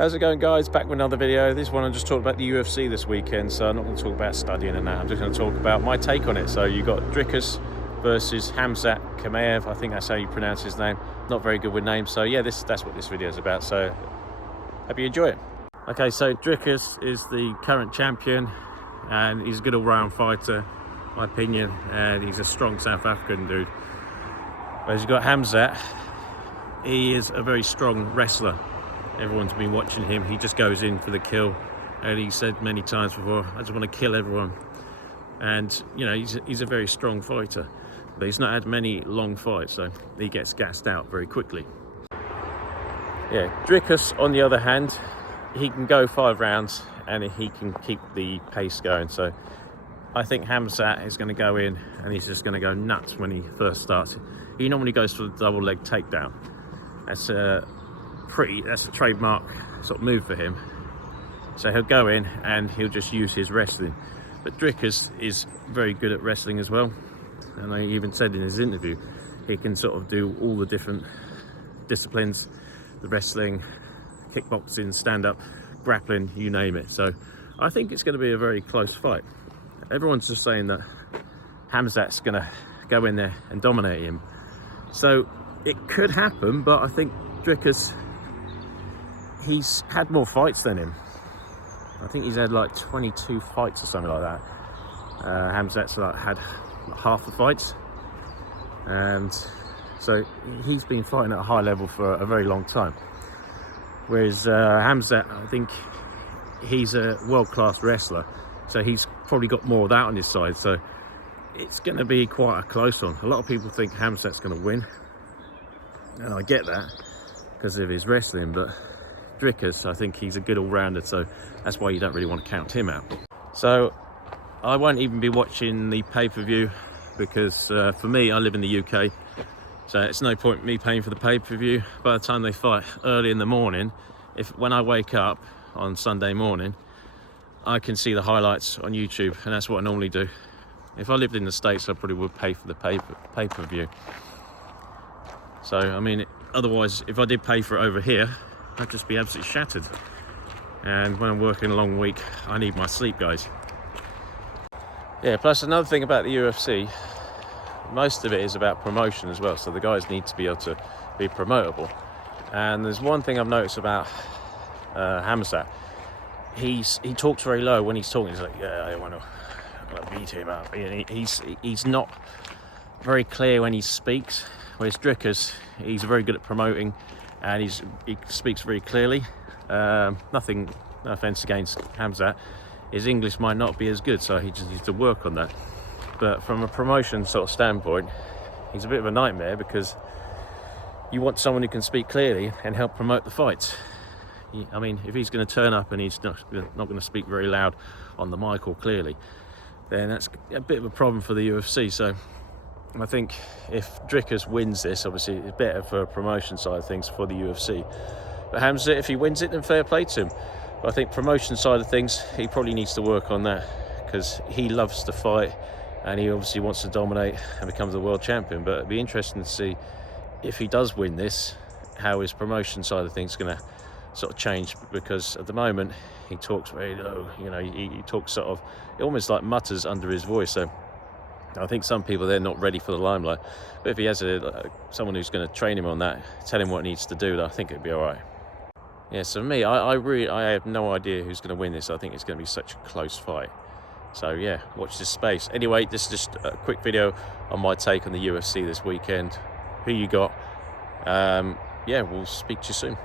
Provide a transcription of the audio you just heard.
How's it going, guys? Back with another video. This one I'm just talking about the UFC this weekend, so I'm not going to talk about studying and that. I'm just going to talk about my take on it. So you got Dricus versus Khamzat Chimaev. I think that's how you pronounce his name. Not very good with names, so yeah, that's what this video is about. So hope you enjoy it. Okay, so Dricus is the current champion, and he's a good all-round fighter, in my opinion, and he's a strong South African dude. Whereas you've got Khamzat, he is a very strong wrestler. Everyone's been watching him. He just goes in for the kill, and he said many times before, I just want to kill everyone. And you know, he's a very strong fighter, but he's not had many long fights, so he gets gassed out very quickly. Yeah, Dricus, on the other hand, he can go 5 rounds and he can keep the pace going. So I think Khamzat is going to go in and he's just going to go nuts when he first starts. He normally goes for the double leg takedown. That's a trademark sort of move for him. So he'll go in and he'll just use his wrestling. But Dricus is very good at wrestling as well. And I even said in his interview, he can sort of do all the different disciplines, the wrestling, kickboxing, stand-up, grappling, you name it. So I think it's going to be a very close fight. Everyone's just saying that Khamzat's going to go in there and dominate him. So it could happen, but I think Dricus, he's had more fights than him. I think he's had like 22 fights or something like that. Khamzat's like had half the fights, and so he's been fighting at a high level for a very long time. Whereas Khamzat, I think he's a world-class wrestler, so he's probably got more of that on his side. So it's going to be quite a close one. A lot of people think Khamzat's going to win, and I get that because of his wrestling, but Dricus, I think he's a good all-rounder, so that's why you don't really want to count him out. So I won't even be watching the pay-per-view because for me, I live in the UK, so it's no point me paying for the pay-per-view. By the time they fight early in the morning, when I wake up on Sunday morning, I can see the highlights on YouTube, and that's what I normally do. If I lived in the States, I probably would pay for the pay-per-view. So, I mean, otherwise, if I did pay for it over here, I'd just be absolutely shattered. And when I'm working a long week, I need my sleep, guys. Yeah, plus another thing about the UFC, most of it is about promotion as well. So the guys need to be able to be promotable. And there's one thing I've noticed about Khamzat. He talks very low when he's talking. He's like, yeah, I want to beat him up. He's not very clear when he speaks. Whereas Dricus, he's very good at promoting, and he speaks very clearly. No offense against Khamzat, his English might not be as good, so he just needs to work on that. But from a promotion sort of standpoint, he's a bit of a nightmare because you want someone who can speak clearly and help promote the fights. I mean, if he's going to turn up and he's not going to speak very loud on the mic or clearly, then that's a bit of a problem for the UFC. So I think if Dricus wins this, obviously it's better for a promotion side of things for the UFC. But Khamzat, if he wins it, then fair play to him. But I think promotion side of things, he probably needs to work on that because he loves to fight and he obviously wants to dominate and become the world champion. But it'd be interesting to see if he does win this, how his promotion side of things is going to sort of change, because at the moment he talks very low. You know, he talks sort of, he almost like mutters under his voice. So I think some people, they're not ready for the limelight. But if he has someone who's going to train him on that, tell him what he needs to do, I think it'd be all right. Yeah, so me, I have no idea who's going to win this. I think it's going to be such a close fight. So yeah, watch this space. Anyway, this is just a quick video on my take on the UFC this weekend. Who you got? Yeah, we'll speak to you soon.